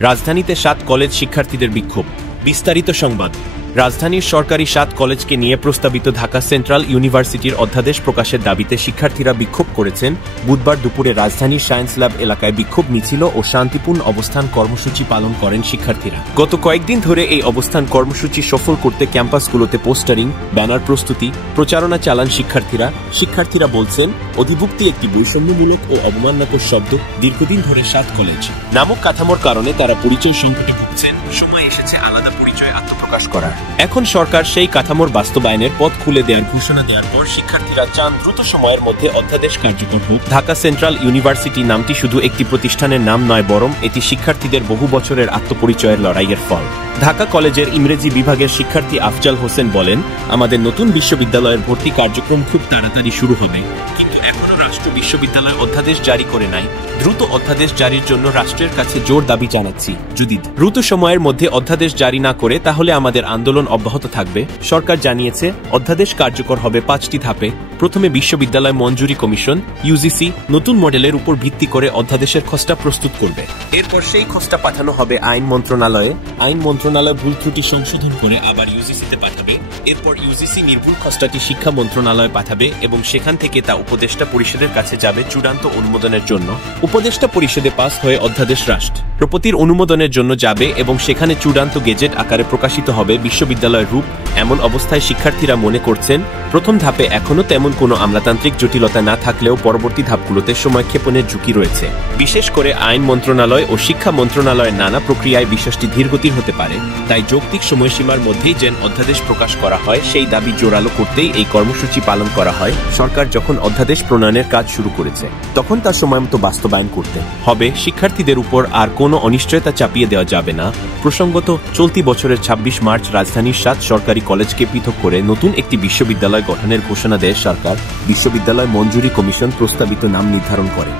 রাজধানীতে ৭ কলেজ শিক্ষার্থীদের বিক্ষোভ। বিস্তারিত সংবাদ। রাজধানীর সরকারি ৭ কলেজকে নিয়ে প্রস্তাবিত ঢাকা সেন্ট্রাল ইউনিভার্সিটির অধ্যাদেশ প্রকাশের দাবিতে শিক্ষার্থীরা বিক্ষোভ করেছেন। বুধবার দুপুরে রাজধানীর সায়েন্স ল্যাব এলাকায় বিক্ষোভ মিছিল ও শান্তিপূর্ণ অবস্থান কর্মসূচি পালন করেন শিক্ষার্থীরা। গত কয়েকদিন ধরে এই অবস্থান কর্মসূচি সফল করতে ক্যাম্পাসগুলোতে পোস্টারিং, ব্যানার প্রস্তুতি, প্রচারণা চালান শিক্ষার্থীরা বলছেন, অধিভুক্তি একটি বৈষম্যমূলক ও অবমাননাকর শব্দ। দীর্ঘদিন ধরে ৭ কলেজ নামক কাঠামোর কারণে তারা পরিচয় সংকটে ভুগছেন। সময় এসেছে আলাদা পরিচয় আত্মপ্রকাশ করার। এখন সরকার সেই কাঠামোর বাস্তবায়নের পথ খুলে দেওয়ার ঘোষণা দেওয়ার পর শিক্ষার্থীরা চান দ্রুত সময়ের মধ্যে অধ্যাদেশ কার্যকর হোক। ঢাকা সেন্ট্রাল ইউনিভার্সিটি নামটি শুধু একটি প্রতিষ্ঠানের নাম নয়, বরং এটি শিক্ষার্থীদের বহু বছরের আত্মপরিচয়ের লড়াইয়ের ফল। ঢাকা কলেজের ইংরেজি বিভাগের শিক্ষার্থী আফজাল হোসেন বলেন, আমাদের নতুন বিশ্ববিদ্যালয়ের ভর্তি কার্যক্রম খুব তাড়াতাড়ি শুরু হবে, কিন্তু এখনো রাষ্ট্র বিশ্ববিদ্যালয় অধ্যাদেশ জারি করে নাই। দ্রুত অধ্যাদেশ জারির জন্য রাষ্ট্রের কাছে জোর দাবি জানাচ্ছি। যদি দ্রুত সময়ের মধ্যে অধ্যাদেশ জারি না করে তাহলে আমাদের আন্দোলন অব্যাহত থাকবে। সরকার জানিয়েছে, অধ্যাদেশ কার্যকর হবে ৫টি ধাপে। প্রথমে বিশ্ববিদ্যালয় মঞ্জুরি কমিশন ইউজিসি নতুন মডেলের উপর ভিত্তি করে অধ্যাদেশের খসড়া প্রস্তুত করবে। এরপর সেই খসড়া পাঠানো হবে আইন মন্ত্রণালয়ে। আইন মন্ত্রণালয় ভুল ত্রুটি সংশোধন করে আবার ইউজিসিতে পাঠাবে। এরপর ইউজিসি নির্ভুল খসড়াটি শিক্ষা মন্ত্রণালয়ে পাঠাবে এবং সেখান থেকে তা উপদেষ্টা পরিষদের কাছে যাবে চূড়ান্ত অনুমোদনের জন্য। উপদেষ্টা পরিষদে পাস হয়ে অধ্যাদেশ রাষ্ট্রপতির অনুমোদনের জন্য যাবে এবং সেখানে চূড়ান্ত গেজেট আকারে প্রকাশিত হবে বিশ্ববিদ্যালয়ের রূপ। এমন অবস্থায় শিক্ষার্থীরা মনে করছেন, প্রথম ধাপে এখনো তেমন কোনো আমলাতান্ত্রিক জটিলতা না থাকলেও পরবর্তী ধাপগুলোতে সময় ক্ষেপণের ঝুঁকি রয়েছে। বিশেষ করে আইন মন্ত্রণালয় ও শিক্ষা মন্ত্রণালয়ের নানা প্রক্রিয়ায় বিষয়টি ধীরগতির হতে পারে। তাই যৌক্তিক সময়সীমার মধ্যেই যেন অধ্যাদেশ প্রকাশ করা হয়, সেই দাবি জোরালো করতেই এই কর্মসূচি পালন করা হয়। সরকার যখন অধ্যাদেশ প্রণয়নের কাজ শুরু করেছে, তখন তার সময়মতো বাস্তবায়ন করতে হবে। শিক্ষার্থীদের উপর আর কোনো অনিশ্চয়তা চাপিয়ে দেওয়া যাবে না। প্রসঙ্গত, চলতি বছরের ২৬ মার্চ রাজধানীর ৭ সরকারি কলেজকে পৃথক করে নতুন একটি বিশ্ববিদ্যালয় গঠনের ঘোষণা দেয় সরকার। বিশ্ববিদ্যালয় মঞ্জুরি কমিশন প্রস্তাবিত নাম নির্ধারণ করে।